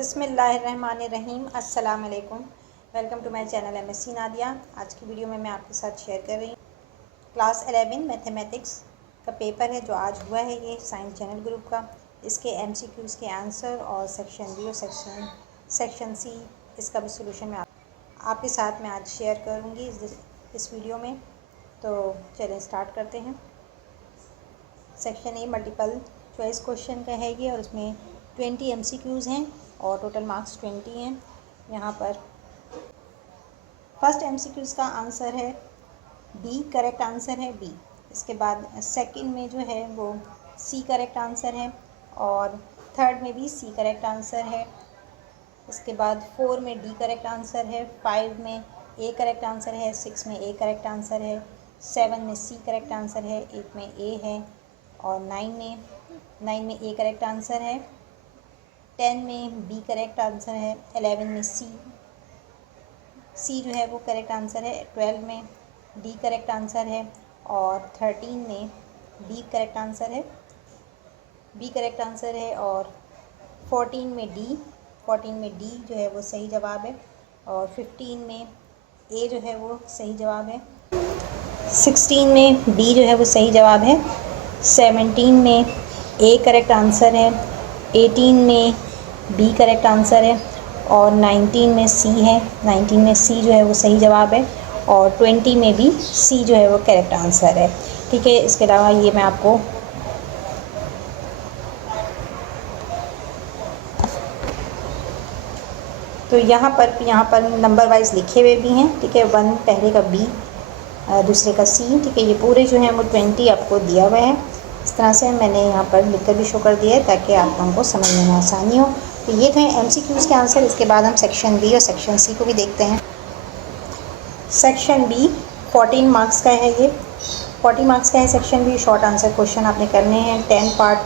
बिस्मिल्लाहिर्रहमानिर्रहीम। अस्सलाम वालेकुम। Welcome to my channel MSc Nadia. आज की वीडियो में मैं आपके साथ शेयर कर रही हूँ क्लास 11 मैथमेटिक्स का पेपर है जो आज हुआ है। ये साइंस जनरल ग्रुप का, इसके MCQs के आंसर और सेक्शन बी और सेक्शन सी इसका भी सोल्यूशन मैं आपके साथ में आज शेयर करूँगी इस वीडियो में। तो चलिए स्टार्ट करते हैं। Section A multiple choice question का है ये और उसमें 20 MCQs हैं और टोटल मार्क्स 20 हैं। यहाँ पर फर्स्ट MCQs का आंसर है बी, करेक्ट आंसर है बी। इसके बाद सेकंड में जो है वो सी करेक्ट आंसर है और थर्ड में भी सी करेक्ट आंसर है। इसके बाद 4 में डी करेक्ट आंसर है, 5 में ए करेक्ट आंसर है, 6 में ए करेक्ट आंसर है, 7 में सी करेक्ट आंसर है, 8 में ए है और 9 में ए करेक्ट आंसर है, 10 में बी करेक्ट आंसर है, 11 में सी जो है वो करेक्ट आंसर है, 12 में डी करेक्ट आंसर है और 13 में बी करेक्ट आंसर है और 14 में डी जो है वो सही जवाब है और 15 में ए जो है वो सही जवाब है, 16 में बी जो है वो सही जवाब है, 17 में ए करेक्ट आंसर है, 18 में बी करेक्ट आंसर है और 19 में सी है। 19 में सी जो है वो सही जवाब है और 20 में भी सी जो है वो करेक्ट आंसर है। ठीक है, इसके अलावा ये मैं आपको तो यहाँ पर नंबर वाइज लिखे हुए भी हैं। ठीक है, 1 पहले का बी, दूसरे का सी। ठीक है, ये पूरे जो हैं वो 20 आपको दिया हुआ है। इस तरह से मैंने यहाँ पर लिखकर भी शो कर दिया है ताकि आप लोगों को समझने में आसानी हो। तो ये थे MCQs के आंसर। इसके बाद हम सेक्शन बी और सेक्शन सी को भी देखते हैं। सेक्शन बी 14 मार्क्स का है। ये 40 मार्क्स का है section B. Short answer question आपने करने हैं, 10 पार्ट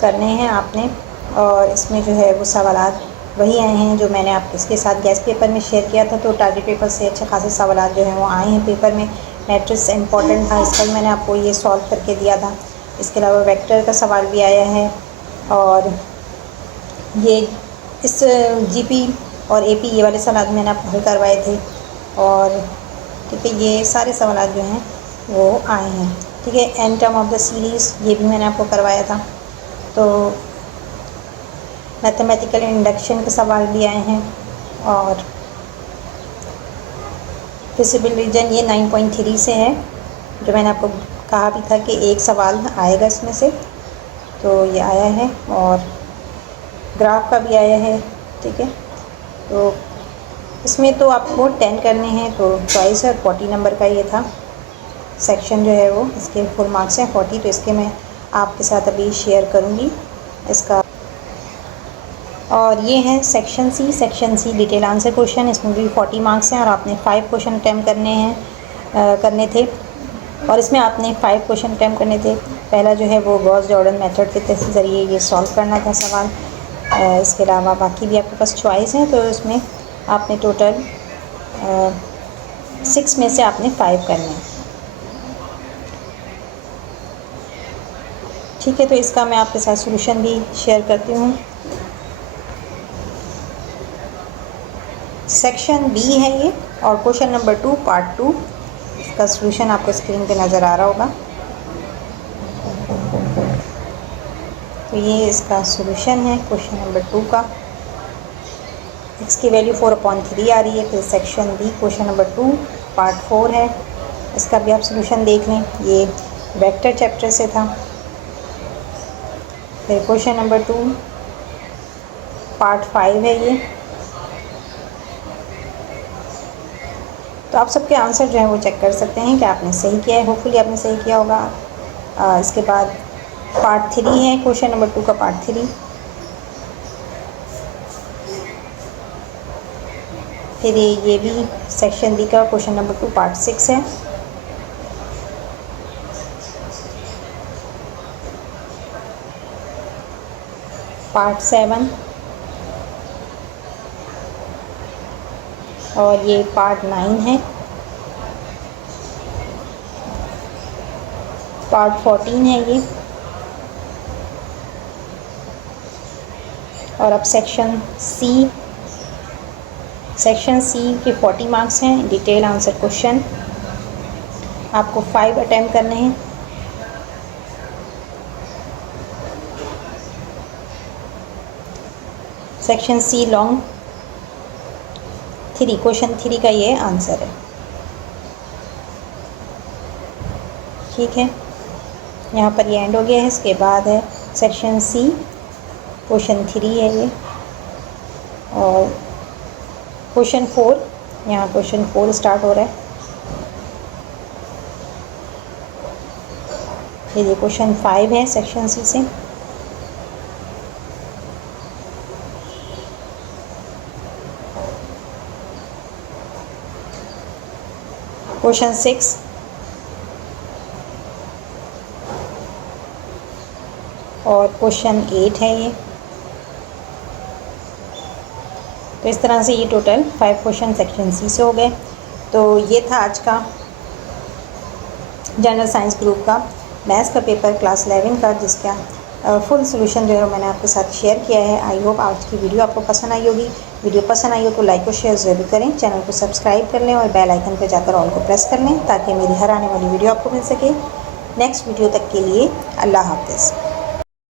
करने हैं आपने और इसमें जो है वो सवालात वही आए हैं जो मैंने आप इसके साथ गैस पेपर में शेयर किया था। तो टारगेट पेपर से अच्छे खासे सवालात जो हैं वो आए हैं पेपर में। मैट्रिक्स इम्पॉर्टेंट था, इसका भी मैंने आपको ये सॉल्व करके दिया था। इसके अलावा वेक्टर का सवाल भी आया है और ये इस GP और AP ये वाले सवाल मैंने आपको हल करवाए थे और ठीक है ये सारे सवाल जो हैं वो आए हैं। ठीक है, n term of the series ये भी मैंने आपको करवाया था। तो मैथमेटिकल इंडक्शन के सवाल भी आए हैं और फिजिबल रीजन ये 9.3 से है जो मैंने आपको कहा भी था कि एक सवाल आएगा इसमें से, तो ये आया है और ग्राफ का भी आया है। ठीक है, तो इसमें तो आपको 10 करने हैं तो चॉइस है। 40 नंबर का ये था सेक्शन जो है वो, इसके फुल मार्क्स हैं 40। तो इसके मैं आपके साथ अभी शेयर करूँगी इसका। और ये है section C. Section C detail answer question, इसमें भी 40 मार्क्स हैं और आपने 5 क्वेश्चन अटैम्प्ट करने थे और इसमें आपने 5 क्वेश्चन अटैम्प्ट करने थे। पहला जो है वो गॉस जॉर्डन मेथड के ज़रिए ये सॉल्व करना था सवाल। इसके अलावा बाकी भी आपके पास चॉइस है, तो इसमें आपने टोटल 6 में से आपने 5 करने हैं। ठीक है, तो इसका मैं आपके साथ सॉल्यूशन भी शेयर करती हूँ। सेक्शन बी है ये और क्वेश्चन नंबर 2 पार्ट 2 इसका सॉल्यूशन आपको स्क्रीन पे नज़र आ रहा होगा। तो ये इसका सॉल्यूशन है क्वेश्चन नंबर 2 का। x की वैल्यू 4/3 आ रही है। फिर section B question number 2 part 4 है, इसका भी आप सॉल्यूशन देख लें। ये वेक्टर चैप्टर से था। फिर क्वेश्चन नंबर 2 पार्ट 5 है ये। तो आप सबके आंसर जो है वो चेक कर सकते हैं कि आपने सही किया है। होपफुली आपने सही किया होगा। इसके बाद पार्ट 3 है क्वेश्चन नंबर 2 का पार्ट 3। फिर ये भी सेक्शन बी का क्वेश्चन नंबर 2 पार्ट 6 है। पार्ट 7 और ये पार्ट 9 है। पार्ट 14 है ये और अब सेक्शन सी के 40 मार्क्स हैं। डिटेल आंसर क्वेश्चन आपको 5 अटैम्प्ट करने हैं। सेक्शन सी लॉन्ग 3 क्वेश्चन 3 का ये आंसर है। ठीक है, यहाँ पर ये एंड हो गया है। इसके बाद है सेक्शन सी क्वेश्चन 3 है ये, और क्वेश्चन 4, यहाँ क्वेश्चन 4 स्टार्ट हो रहा है। ये क्वेश्चन 5 है सेक्शन सी से। क्वेश्चन 6 और क्वेश्चन 8 है ये। तो इस तरह से ये टोटल 5 क्वेश्चन सेक्शन सी से हो गए। तो ये था आज का जनरल साइंस ग्रुप का मैथ्स का पेपर क्लास 11 का, जिसका फुल सोल्यूशन जो है मैंने आपके साथ शेयर किया है। आई होप आज की वीडियो आपको पसंद आई होगी। वीडियो पसंद आई हो तो लाइक और शेयर ज़रूर करें, चैनल को सब्सक्राइब कर लें और बेल आइकन पर जाकर ऑल को प्रेस कर लें ताकि मेरी हर आने वाली वीडियो आपको मिल सके। नेक्स्ट वीडियो तक के लिए अल्लाह हाफ़िज़।